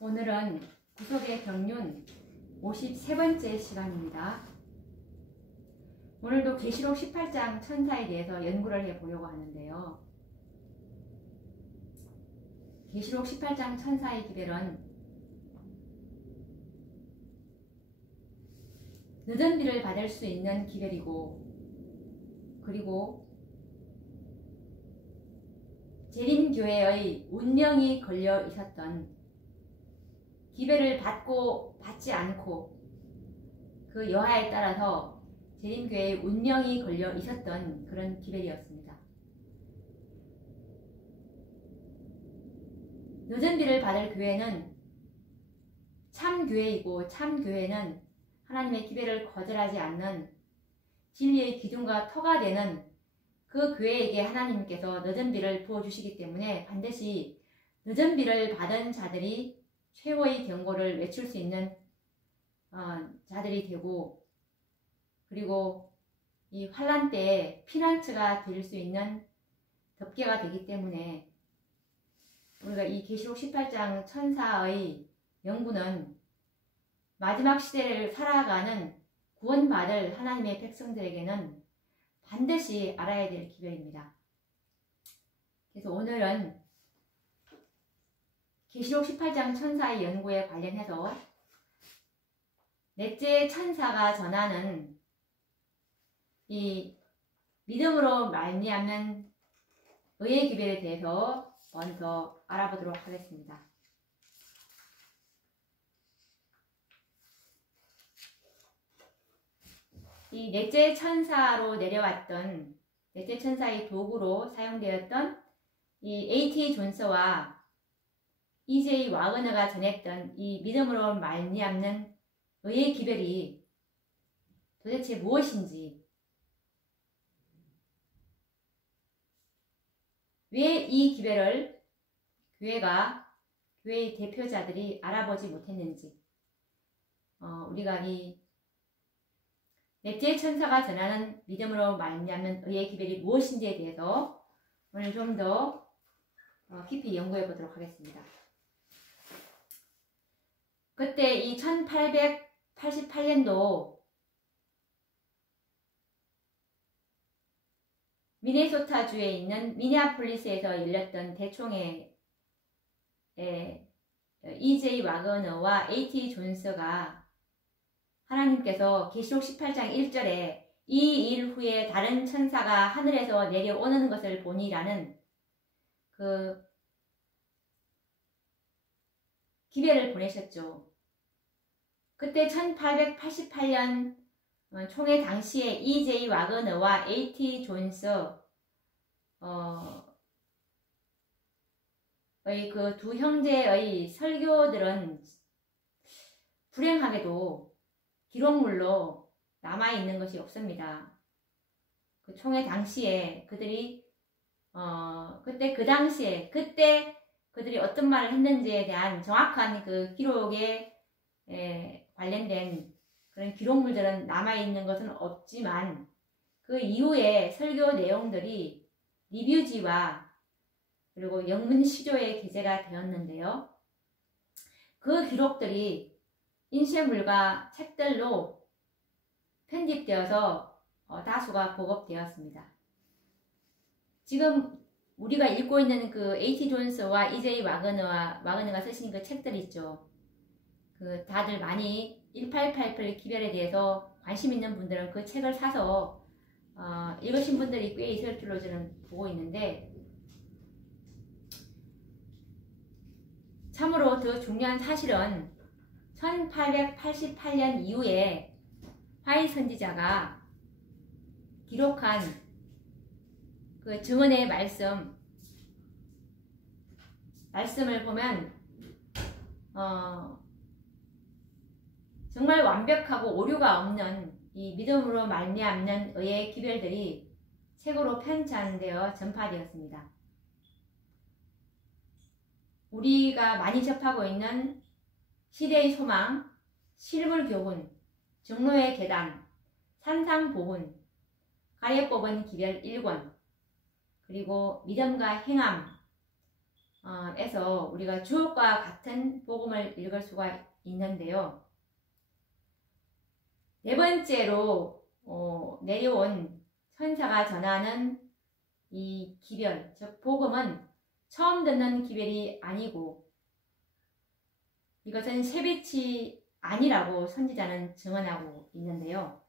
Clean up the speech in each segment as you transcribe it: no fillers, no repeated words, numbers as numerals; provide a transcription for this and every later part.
오늘은 구속의 경륜 53번째 시간입니다. 오늘도 계시록 18장 천사에 대해서 연구를 해보려고 하는데요. 계시록 18장 천사의 기별은 늦은 비를 받을 수 있는 기별이고, 그리고 재림교회의 운명이 걸려 있었던 기별을 받고 받지 않고 그 여하에 따라서 재림교회의 운명이 걸려 있었던 그런 기별이었습니다. 늦은 비를 받을 교회는 참교회이고, 참교회는 하나님의 기별을 거절하지 않는 진리의 기둥과 터가 되는 그 교회에게 하나님께서 늦은 비를 부어주시기 때문에 반드시 늦은 비를 받은 자들이 최후의 경고를 외칠 수 있는 자들이 되고, 그리고 이 환난 때에 피난처가 될 수 있는 덮개가 되기 때문에 우리가 이 계시록 18장 천사의 연구는 마지막 시대를 살아가는 구원받을 하나님의 백성들에게는 반드시 알아야 될 기별입니다. 그래서 오늘은 계시록 18장 천사의 연구에 관련해서 넷째 천사가 전하는 이 믿음으로 말미암는 의의 기별에 대해서 먼저 알아보도록 하겠습니다. 이 넷째 천사로 내려왔던, 넷째 천사의 도구로 사용되었던 이 A.T. 존스와 E.J. 와그너가 전했던 이 믿음으로 말미암는 의의 기별이 도대체 무엇인지, 왜 이 기별을 교회의 대표자들이 알아보지 못했는지, 우리가 이 넷째 천사가 전하는 믿음으로 말미암는 의의 기별이 무엇인지에 대해서 오늘 좀 더 깊이 연구해 보도록 하겠습니다. 그때 이 1888년도 미네소타주에 있는 미니아폴리스에서 열렸던 대총회에 E.J. 와그너와 A.T. 존스가 하나님께서 계시록 18장 1절에 이 일 후에 다른 천사가 하늘에서 내려오는 것을 보니라는 그 기별을 보내셨죠. 그때 1888년 총회 당시에 E.J. 와그너와 A.T. 존스 그 두 형제의 설교들은 불행하게도 기록물로 남아있는 것이 없습니다. 그 총회 당시에 그들이 그때 그들이 어떤 말을 했는지에 대한 정확한 그 기록에 관련된 그런 기록물들은 남아있는 것은 없지만, 그 이후에 설교 내용들이 리뷰지와 그리고 영문시조에 게재가 되었는데요. 그 기록들이 인쇄물과 책들로 편집되어서 다수가 보급되었습니다. 지금 우리가 읽고 있는 그 A.T. 존스와 E.J. 와그너가 쓰신 그 책들 있죠. 그 다들 많이 1888 기별에 대해서 관심 있는 분들은 그 책을 사서 읽으신 분들이 꽤 있을 줄로 저는 보고 있는데, 참으로 더 중요한 사실은 1888년 이후에 화인 선지자가 기록한 그 증언의 말씀을 보면 정말 완벽하고 오류가 없는 이 믿음으로 말미암는 의의 기별들이 책으로 편찬되어 전파되었습니다. 우리가 많이 접하고 있는 시대의 소망, 실물교훈, 종로의 계단, 산상보훈, 가래 뽑은 기별 1권, 그리고 믿음과 행함, 에서 우리가 주옥과 같은 복음을 읽을 수가 있는데요. 네 번째로 내려온 천사가 전하는 이 기별, 즉 복음은 처음 듣는 기별이 아니고 이것은 새빛이 아니라고 선지자는 증언하고 있는데요.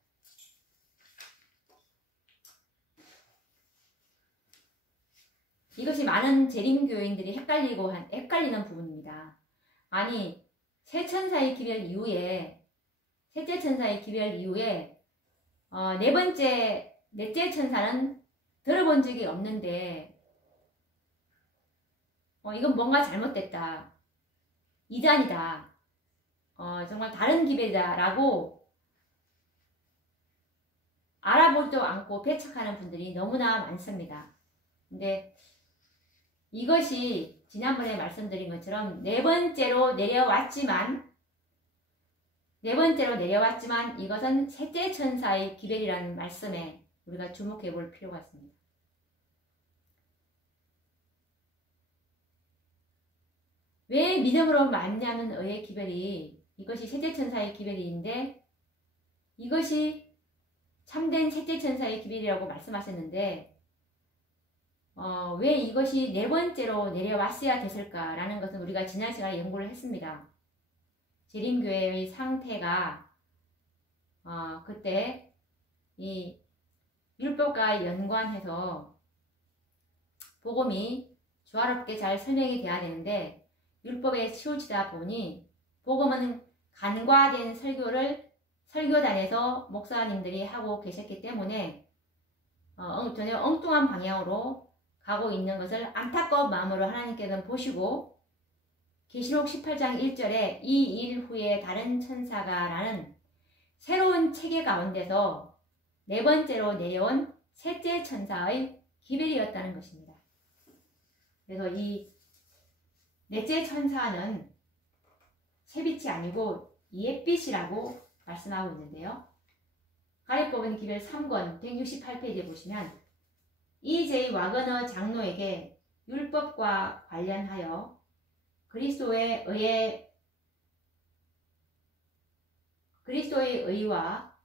이것이 많은 재림교인들이 헷갈리는 부분입니다. 아니, 셋째 천사의 기별 이후에 넷째 천사는 들어본 적이 없는데 이건 뭔가 잘못됐다. 이단이다. 정말 다른 기별이다 라고 알아보지도 않고 배척하는 분들이 너무나 많습니다. 근데 이것이 지난번에 말씀드린 것처럼 네 번째로 내려왔지만 이것은 셋째 천사의 기별이라는 말씀에 우리가 주목해 볼 필요가 있습니다. 왜 믿음으로 말미암은 의의 기별이 이것이 셋째 천사의 기별인데 이것이 참된 셋째 천사의 기별이라고 말씀하셨는데 왜 이것이 네 번째로 내려왔어야 됐을까라는 것은 우리가 지난 시간에 연구를 했습니다. 재림교회의 상태가 그때 이 율법과 연관해서 복음이 조화롭게 잘 설명이 돼야 되는데 율법에 치우치다 보니 복음은 간과된 설교단에서 목사님들이 하고 계셨기 때문에 전혀 엉뚱한 방향으로 가고 있는 것을 안타까운 마음으로 하나님께서는 보시고 계시록 18장 1절에 이 일 후에 다른 천사가 라는 새로운 체계 가운데서 네 번째로 내려온 셋째 천사의 기별이었다는 것입니다. 그래서 이 넷째 천사는 새빛이 아니고 옛빛이라고 말씀하고 있는데요. 가리법은 기별 3권 168페이지에 보시면 E.J. 와거너 장로에게 율법과 관련하여 그리스도의 의와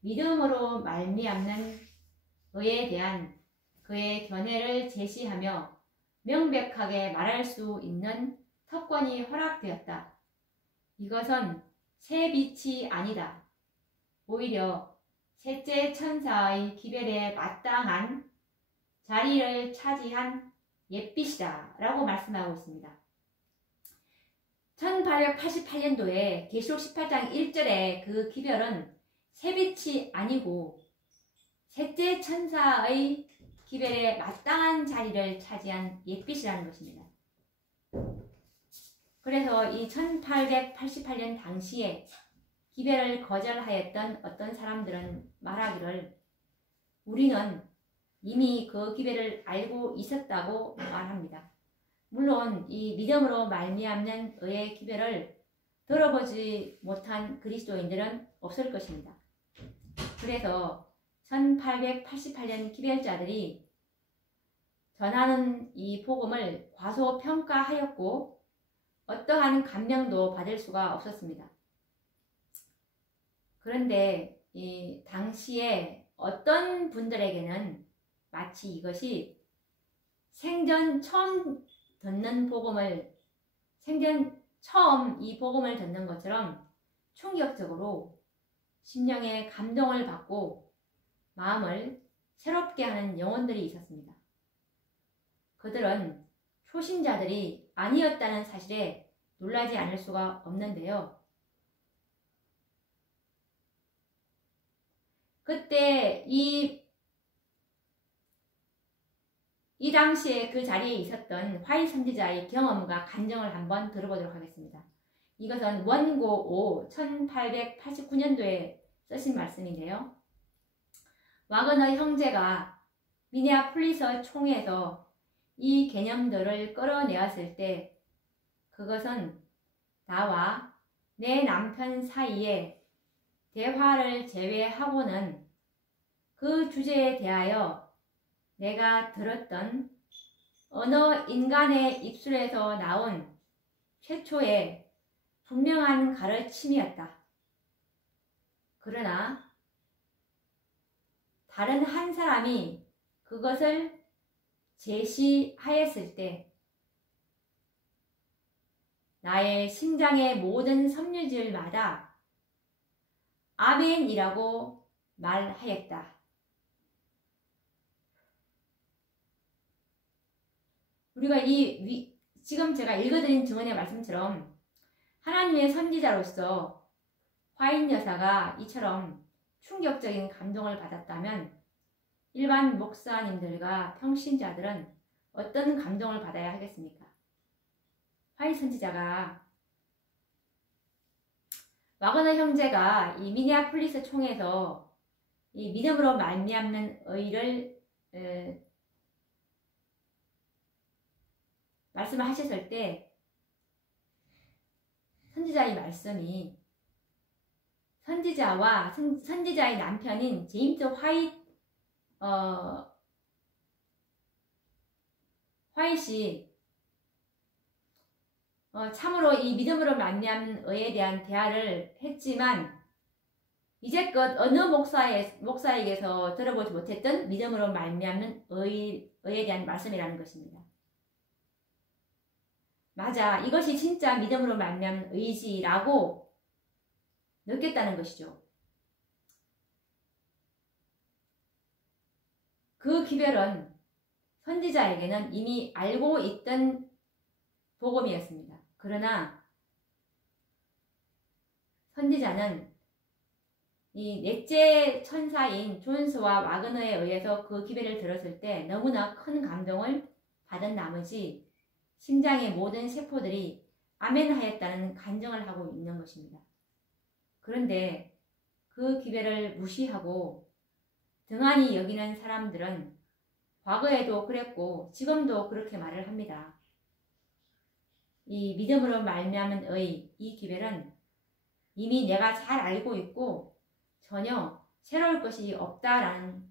믿음으로 말미암는 의에 대한 그의 견해를 제시하며 명백하게 말할 수 있는 특권이 허락되었다. 이것은 새 빛이 아니다. 오히려 셋째 천사의 기별에 마땅한 자리를 차지한 옛빛이다 라고 말씀하고 있습니다. 1888년도에 계시록 18장 1절에 그 기별은 새빛이 아니고 셋째 천사의 기별에 마땅한 자리를 차지한 옛빛이라는 것입니다. 그래서 이 1888년 당시에 기별을 거절하였던 어떤 사람들은 말하기를 우리는 이미 그 기별을 알고 있었다고 말합니다. 물론 이 믿음으로 말미암는 의의 기별을 들어보지 못한 그리스도인들은 없을 것입니다. 그래서 1888년 기별자들이 전하는 이 복음을 과소평가하였고 어떠한 감명도 받을 수가 없었습니다. 그런데 이 당시에 어떤 분들에게는 마치 이것이 생전 처음 이 복음을 듣는 것처럼 충격적으로 심령에 감동을 받고 마음을 새롭게 하는 영혼들이 있었습니다. 그들은 초신자들이 아니었다는 사실에 놀라지 않을 수가 없는데요. 그때 이 당시에 그 자리에 있었던 화이 선지자의 경험과 간증을 한번 들어보도록 하겠습니다. 이것은 원고 5 1889년도에 쓰신 말씀인데요. 와그너 형제가 미네아폴리스 총회에서 이 개념들을 끌어내었을 때 그것은 나와 내 남편 사이에 대화를 제외하고는 그 주제에 대하여 내가 들었던 어느 인간의 입술에서 나온 최초의 분명한 가르침이었다. 그러나 다른 한 사람이 그것을 제시하였을 때 나의 심장의 모든 섬유질마다 아멘이라고 말하였다. 우리가 지금 제가 읽어드린 증언의 말씀처럼 하나님의 선지자로서 화인 여사가 이처럼 충격적인 감동을 받았다면 일반 목사님들과 평신자들은 어떤 감동을 받아야 하겠습니까? 화인 선지자가 와거너 형제가 이 미니아폴리스 총에서 이 믿음으로 말미암는 의를 말씀을 하셨을 때 선지자의 말씀이 선지자와 선지자의 남편인 제임스 화이트이 참으로 이 믿음으로 말미암는 의에 대한 대화를 했지만 이제껏 어느 목사에게서 들어보지 못했던 믿음으로 말미암는 의에 대한 말씀이라는 것입니다. 맞아, 이것이 진짜 믿음으로 말미암는 의지라고 느꼈다는 것이죠. 그 기별은 선지자에게는 이미 알고 있던 복음이었습니다. 그러나 선지자는 이 넷째 천사인 존스와 와그너에 의해서 그 기별을 들었을 때 너무나 큰 감동을 받은 나머지 심장의 모든 세포들이 아멘 하였다는 간증을 하고 있는 것입니다. 그런데 그 기별을 무시하고 등한히 여기는 사람들은 과거에도 그랬고 지금도 그렇게 말을 합니다. 이 믿음으로 말미암은 이 기별은 이미 내가 잘 알고 있고 전혀 새로울 것이 없다라는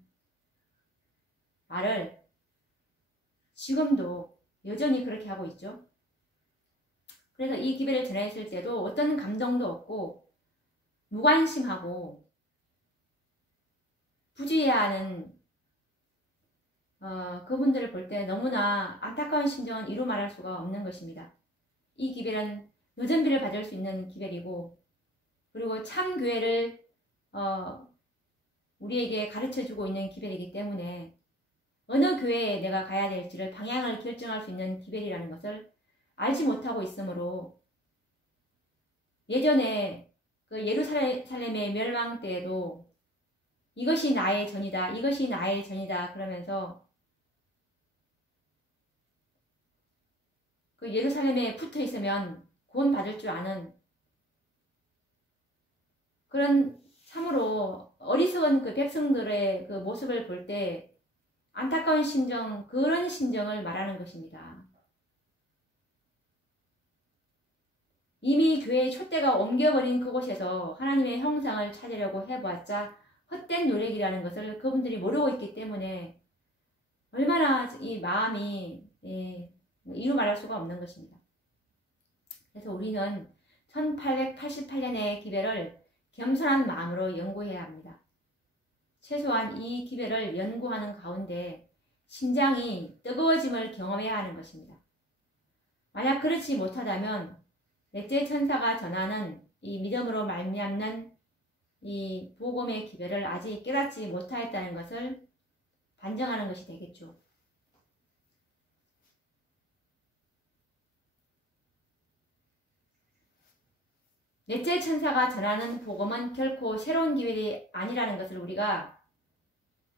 말을 지금도 여전히 그렇게 하고 있죠. 그래서 이 기별을 전했을 때도 어떤 감동도 없고 무관심하고 부주의하는 그분들을 볼 때 너무나 안타까운 심정은 이루 말할 수가 없는 것입니다. 이 기별은 노전비를 받을 수 있는 기별이고 그리고 참 교회를 우리에게 가르쳐주고 있는 기별이기 때문에 어느 교회에 내가 가야 될지를 방향을 결정할 수 있는 기별이라는 것을 알지 못하고 있으므로 예전에 그 예루살렘의 멸망 때에도 이것이 나의 전이다, 이것이 나의 전이다 그러면서 그 예루살렘에 붙어 있으면 구원 받을 줄 아는 그런 참으로 어리석은 그 백성들의 그 모습을 볼 때 안타까운 심정, 그런 심정을 말하는 것입니다. 이미 교회의 촛대가 옮겨버린 그곳에서 하나님의 형상을 찾으려고 해보았자 헛된 노력이라는 것을 그분들이 모르고 있기 때문에 얼마나 이 마음이 이루 말할 수가 없는 것입니다. 그래서 우리는 1888년의 기별을 겸손한 마음으로 연구해야 합니다. 최소한 이 기별을 연구하는 가운데 심장이 뜨거워짐을 경험해야 하는 것입니다. 만약 그렇지 못하다면 넷째 천사가 전하는 이 믿음으로 말미암는 이 복음의 기별을 아직 깨닫지 못하였다는 것을 반증하는 것이 되겠죠. 넷째 천사가 전하는 복음은 결코 새로운 기별이 아니라는 것을 우리가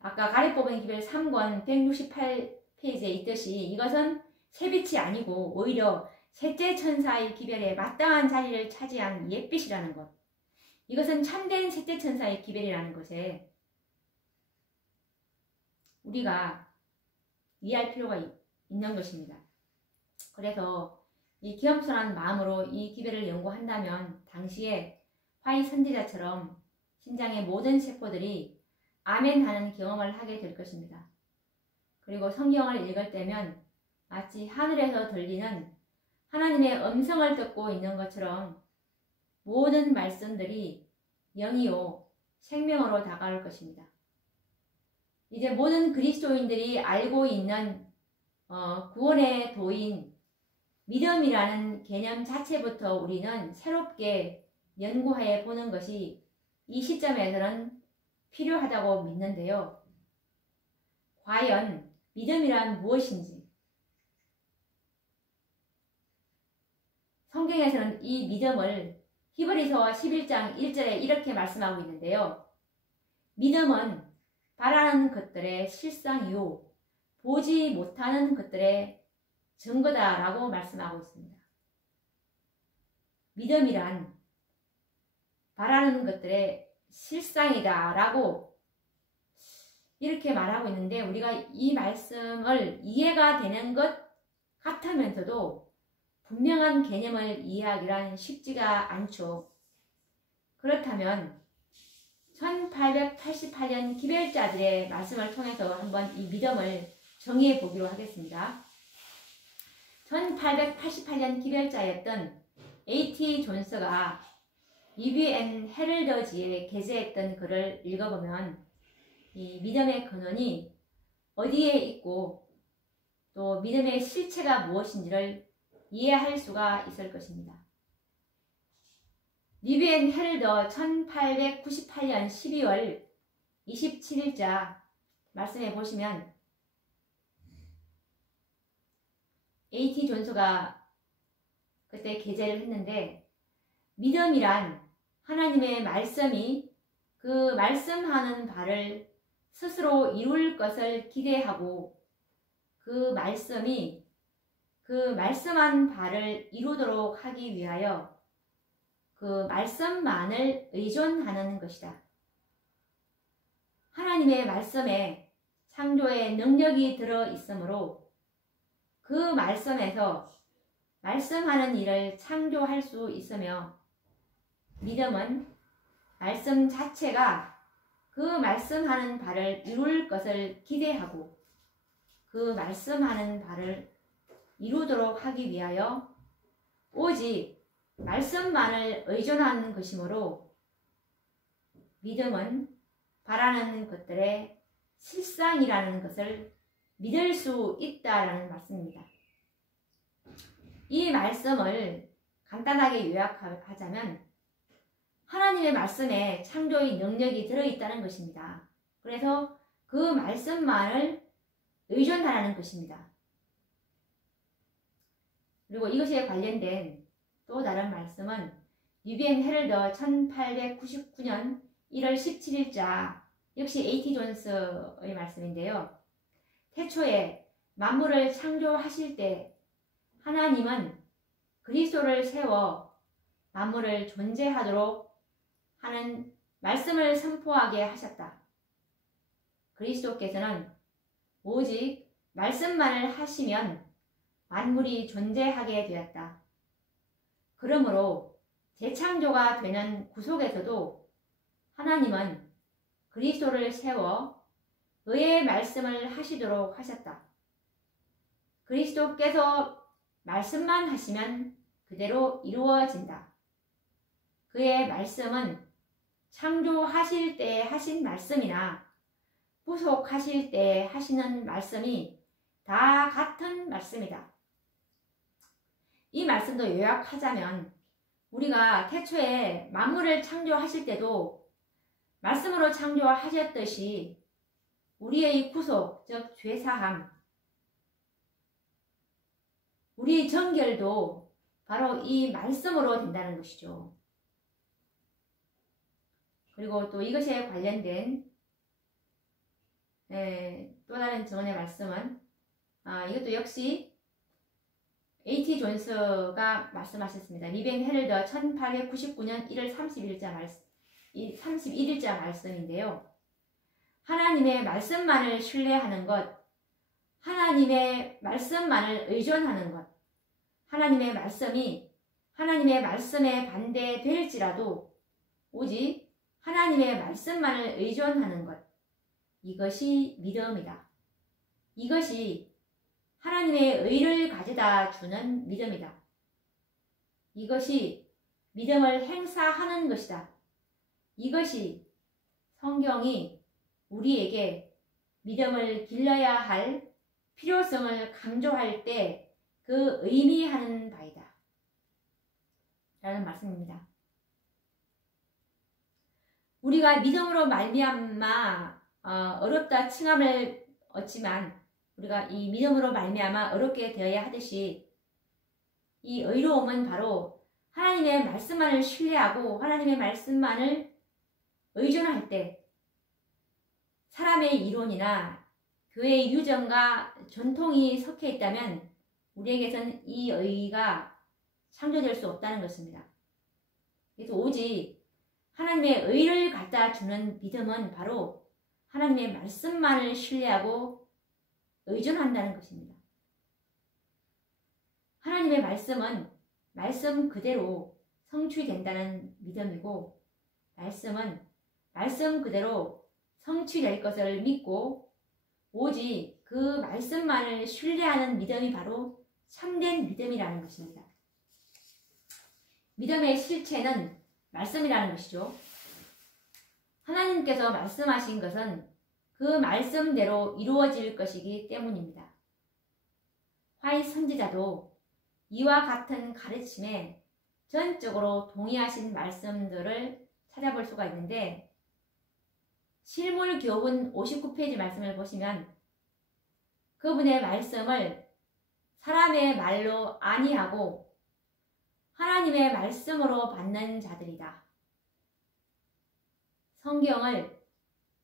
아까 가래 뽑은 기별 3권 168페이지에 있듯이 이것은 새빛이 아니고 오히려 셋째 천사의 기별에 마땅한 자리를 차지한 옛빛이라는 것. 이것은 참된 셋째 천사의 기별이라는 것에 우리가 이해할 필요가 있는 것입니다. 그래서 이 겸손한 마음으로 이 기별을 연구한다면 당시에 화이 선지자처럼 심장의 모든 세포들이 아멘 하는 경험을 하게 될 것입니다. 그리고 성경을 읽을 때면 마치 하늘에서 들리는 하나님의 음성을 듣고 있는 것처럼 모든 말씀들이 영이요 생명으로 다가올 것입니다. 이제 모든 그리스도인들이 알고 있는 구원의 도인 믿음이라는 개념 자체부터 우리는 새롭게 연구해 보는 것이 이 시점에서는 필요하다고 믿는데요. 과연 믿음이란 무엇인지? 성경에서는 이 믿음을 히브리서 11장 1절에 이렇게 말씀하고 있는데요. 믿음은 바라는 것들의 실상이요 보지 못하는 것들의 증거다라고 말씀하고 있습니다. 믿음이란 바라는 것들의 실상이다라고 이렇게 말하고 있는데 우리가 이 말씀을 이해가 되는 것 같으면서도 분명한 개념을 이해하기란 쉽지가 않죠. 그렇다면 1888년 기별자들의 말씀을 통해서 한번 이 믿음을 정의해 보기로 하겠습니다. 1888년 기별자였던 A.T. 존스가 UBN 헤럴더지에 게재했던 글을 읽어보면 이 믿음의 근원이 어디에 있고 또 믿음의 실체가 무엇인지를 이해할 수가 있을 것입니다. UBN 헤럴더 1898년 12월 27일자 말씀해 보시면 A.T. 존스가 그때 게재를 했는데 믿음이란 하나님의 말씀이 그 말씀하는 바를 스스로 이룰 것을 기대하고 그 말씀이 그 말씀한 바를 이루도록 하기 위하여 그 말씀만을 의존하는 것이다. 하나님의 말씀에 창조의 능력이 들어 있으므로 그 말씀에서 말씀하는 일을 창조할 수 있으며 믿음은 말씀 자체가 그 말씀하는 바를 이룰 것을 기대하고 그 말씀하는 바를 이루도록 하기 위하여 오직 말씀만을 의존하는 것이므로 믿음은 바라는 것들의 실상이라는 것을 믿을 수 있다라는 말씀입니다. 이 말씀을 간단하게 요약하자면 하나님의 말씀에 창조의 능력이 들어있다는 것입니다. 그래서 그 말씀만을 의존하라는 것입니다. 그리고 이것에 관련된 또 다른 말씀은 UBN 헤럴더 1899년 1월 17일자 역시 A.T. 존스의 말씀인데요. 태초에 만물을 창조하실 때 하나님은 그리스도를 세워 만물을 존재하도록 하는 말씀을 선포하게 하셨다. 그리스도께서는 오직 말씀만을 하시면 만물이 존재하게 되었다. 그러므로 재창조가 되는 구속에서도 하나님은 그리스도를 세워 의의 말씀을 하시도록 하셨다. 그리스도께서 말씀만 하시면 그대로 이루어진다. 그의 말씀은 창조하실 때 하신 말씀이나 구속하실 때 하시는 말씀이 다 같은 말씀이다. 이 말씀도 요약하자면 우리가 태초에 만물을 창조하실 때도 말씀으로 창조하셨듯이 우리의 구속, 즉 죄사함, 우리 정결도 바로 이 말씀으로 된다는 것이죠. 그리고 또 이것에 관련된 또 다른 증언의 말씀은 이것도 역시 A.T. 존스가 말씀하셨습니다. UBN 헤럴더 1899년 1월 31일자 말씀인데요. 하나님의 말씀만을 신뢰하는 것, 하나님의 말씀만을 의존하는 것, 하나님의 말씀이 하나님의 말씀에 반대될지라도 오직 하나님의 말씀만을 의존하는 것, 이것이 믿음이다. 이것이 하나님의 의를 가져다 주는 믿음이다. 이것이 믿음을 행사하는 것이다. 이것이 성경이 우리에게 믿음을 길러야 할 필요성을 강조할 때 그 의미하는 바이다. 라는 말씀입니다. 우리가 믿음으로 말미암아 어렵다 칭함을 얻지만 우리가 이 믿음으로 말미암아 어렵게 되어야 하듯이 이 의로움은 바로 하나님의 말씀만을 신뢰하고 하나님의 말씀만을 의존할 때 사람의 이론이나 교회의 유전과 전통이 섞여 있다면 우리에게서는 이 의가 창조될 수 없다는 것입니다. 그래서 오직 하나님의 의를 갖다 주는 믿음은 바로 하나님의 말씀만을 신뢰하고 의존한다는 것입니다. 하나님의 말씀은 말씀 그대로 성취된다는 믿음이고 말씀은 말씀 그대로 성취될 것을 믿고 오직 그 말씀만을 신뢰하는 믿음이 바로 참된 믿음이라는 것입니다. 믿음의 실체는 말씀이라는 것이죠. 하나님께서 말씀하신 것은 그 말씀대로 이루어질 것이기 때문입니다. 화이 선지자도 이와 같은 가르침에 전적으로 동의하신 말씀들을 찾아볼 수가 있는데 실물교훈 59페이지 말씀을 보시면 그분의 말씀을 사람의 말로 아니하고 하나님의 말씀으로 받는 자들이다. 성경을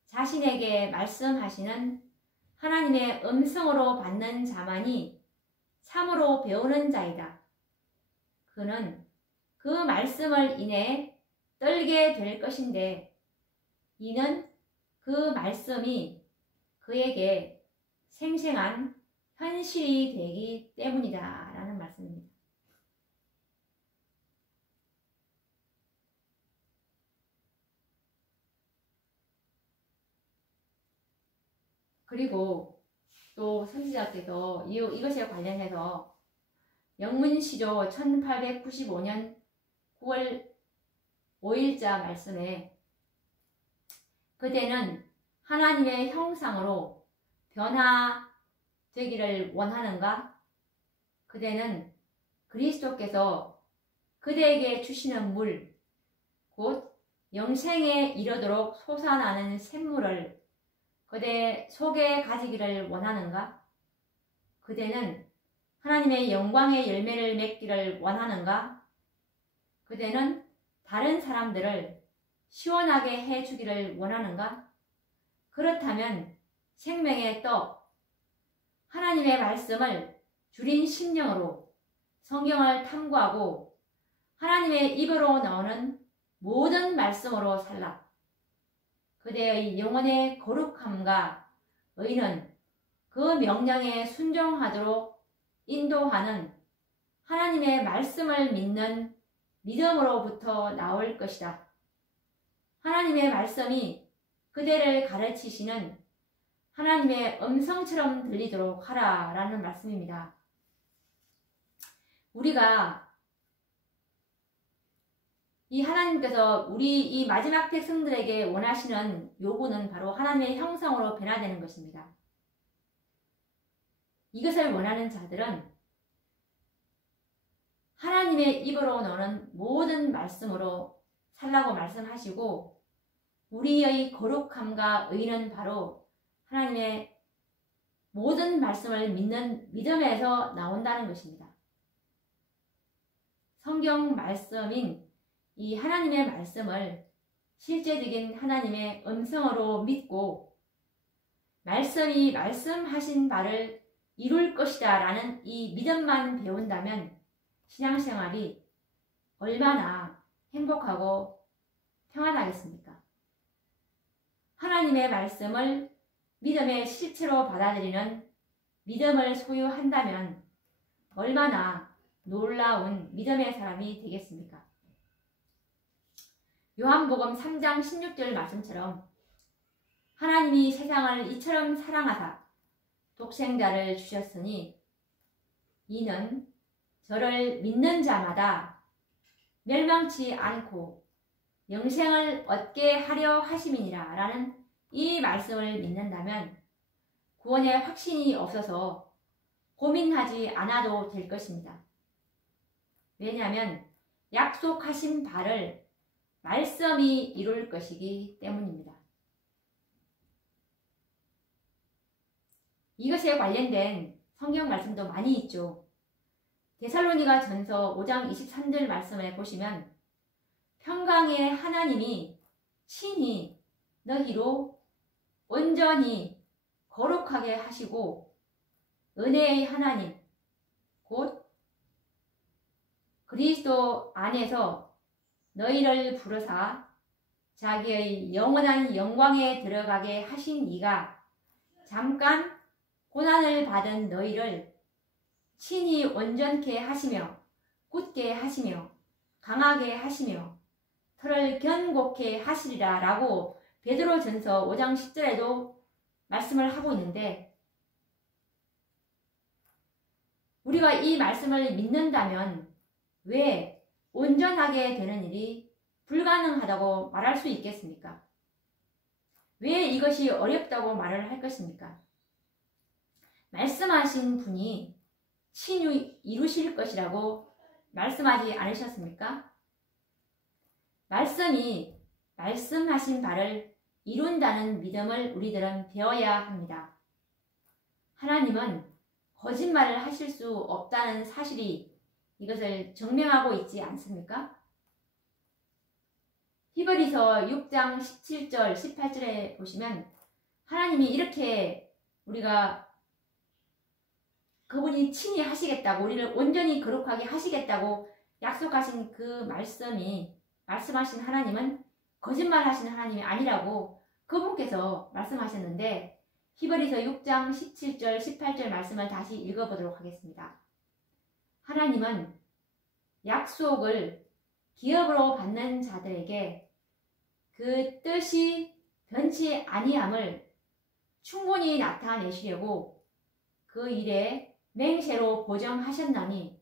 자신에게 말씀하시는 하나님의 음성으로 받는 자만이 참으로 배우는 자이다. 그는 그 말씀을 인해 떨게 될 것인데 이는 그 말씀이 그에게 생생한 현실이 되기 때문이다. 라는 말씀입니다. 그리고 또 선지자께서 이것에 관련해서 영문시조 1895년 9월 5일자 말씀에 그대는 하나님의 형상으로 변화되기를 원하는가? 그대는 그리스도께서 그대에게 주시는 물, 곧 영생에 이르도록 솟아나는 샘물을 그대 속에 가지기를 원하는가? 그대는 하나님의 영광의 열매를 맺기를 원하는가? 그대는 다른 사람들을 시원하게 해주기를 원하는가? 그렇다면 생명의 떡, 하나님의 말씀을 주린 심령으로 성경을 탐구하고 하나님의 입으로 나오는 모든 말씀으로 살라. 그대의 영혼의 거룩함과 의는 그 명령에 순종하도록 인도하는 하나님의 말씀을 믿는 믿음으로부터 나올 것이다. 하나님의 말씀이 그대를 가르치시는 하나님의 음성처럼 들리도록 하라 라는 말씀입니다. 우리가 이 하나님께서 우리 이 마지막 백성들에게 원하시는 요구는 바로 하나님의 형상으로 변화되는 것입니다. 이것을 원하는 자들은 하나님의 입으로 나오는 모든 말씀으로 살라고 말씀하시고 우리의 거룩함과 의는 바로 하나님의 모든 말씀을 믿는 믿음에서 나온다는 것입니다. 성경 말씀인 이 하나님의 말씀을 실제적인 하나님의 음성으로 믿고 말씀이 말씀하신 바를 이룰 것이다 라는 이 믿음만 배운다면 신앙생활이 얼마나 행복하고 평안하겠습니까? 하나님의 말씀을 믿음의 실체로 받아들이는 믿음을 소유한다면 얼마나 놀라운 믿음의 사람이 되겠습니까? 요한복음 3장 16절 말씀처럼 하나님이 세상을 이처럼 사랑하사 독생자를 주셨으니 이는 저를 믿는 자마다 멸망치 않고 영생을 얻게 하려 하심이니라 라는 이 말씀을 믿는다면 구원에 확신이 없어서 고민하지 않아도 될 것입니다. 왜냐하면 약속하신 바를 말씀이 이룰 것이기 때문입니다. 이것에 관련된 성경 말씀도 많이 있죠. 데살로니가 전서 5장 23절 말씀을 보시면 평강의 하나님이 친히 너희로 온전히 거룩하게 하시고 은혜의 하나님 곧 그리스도 안에서 너희를 부르사 자기의 영원한 영광에 들어가게 하신 이가 잠깐 고난을 받은 너희를 친히 온전케 하시며 굳게 하시며 강하게 하시며 털을 견고케 하시리라 라고 베드로전서 5장 10절에도 말씀을 하고 있는데, 우리가 이 말씀을 믿는다면 왜 온전하게 되는 일이 불가능하다고 말할 수 있겠습니까? 왜 이것이 어렵다고 말을 할 것입니까? 말씀하신 분이 친히 이루실 것이라고 말씀하지 않으셨습니까? 말씀이 말씀하신 바를 이룬다는 믿음을 우리들은 배워야 합니다. 하나님은 거짓말을 하실 수 없다는 사실이 이것을 증명하고 있지 않습니까? 히브리서 6장 17절 18절에 보시면 하나님이 이렇게 우리가 그분이 친히 하시겠다고, 우리를 온전히 거룩하게 하시겠다고 약속하신 그 말씀하신 하나님은 거짓말 하시는 하나님이 아니라고 그분께서 말씀하셨는데, 히브리서 6장 17절 18절 말씀을 다시 읽어보도록 하겠습니다. 하나님은 약속을 기업으로 받는 자들에게 그 뜻이 변치 아니함을 충분히 나타내시려고 그 일에 맹세로 보정하셨나니,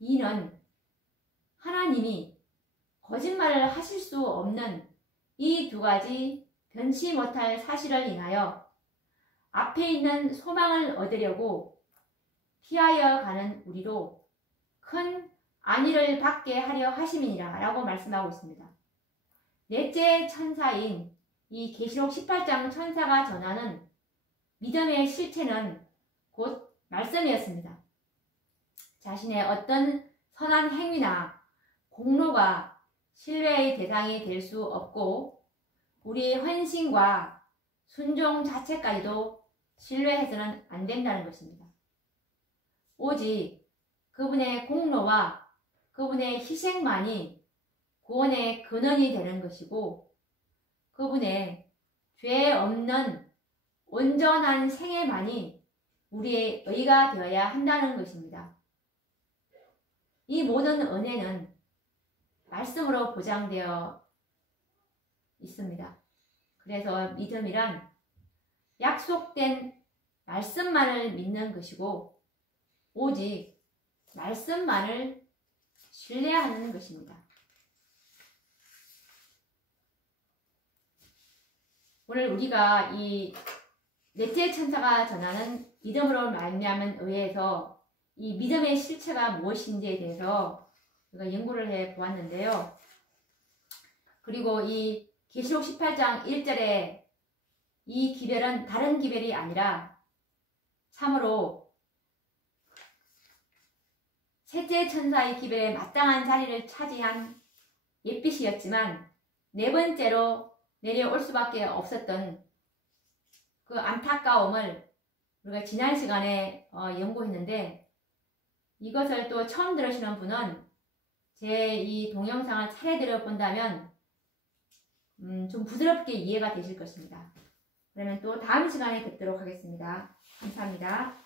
이는 하나님이 거짓말을 하실 수 없는 이 두 가지 변치 못할 사실을 인하여 앞에 있는 소망을 얻으려고 피하여 가는 우리로 큰 안위를 받게 하려 하심이니라 라고 말씀하고 있습니다. 넷째 천사인 이 계시록 18장 천사가 전하는 믿음의 실체는 곧 말씀이었습니다. 자신의 어떤 선한 행위나 공로가 신뢰의 대상이 될 수 없고 우리의 헌신과 순종 자체까지도 신뢰해서는 안 된다는 것입니다. 오직 그분의 공로와 그분의 희생만이 구원의 근원이 되는 것이고, 그분의 죄 없는 온전한 생애만이 우리의 의가 되어야 한다는 것입니다. 이 모든 은혜는 말씀으로 보장되어 있습니다. 그래서 믿음이란 약속된 말씀만을 믿는 것이고 오직 말씀만을 신뢰하는 것입니다. 오늘 우리가 이 넷째 천사가 전하는 믿음으로 말미암은 의에서 이 믿음의 실체가 무엇인지에 대해서 우리가 연구를 해 보았는데요. 그리고 이 계시록 18장 1절에 이 기별은 다른 기별이 아니라 참으로 셋째 천사의 기별에 마땅한 자리를 차지한 옛빛이었지만 네 번째로 내려올 수밖에 없었던 그 안타까움을 우리가 지난 시간에 연구했는데, 이것을 또 처음 들으시는 분은 제 이 동영상을 차례 들어본다면 좀 부드럽게 이해가 되실 것입니다. 그러면 또 다음 시간에 뵙도록 하겠습니다. 감사합니다.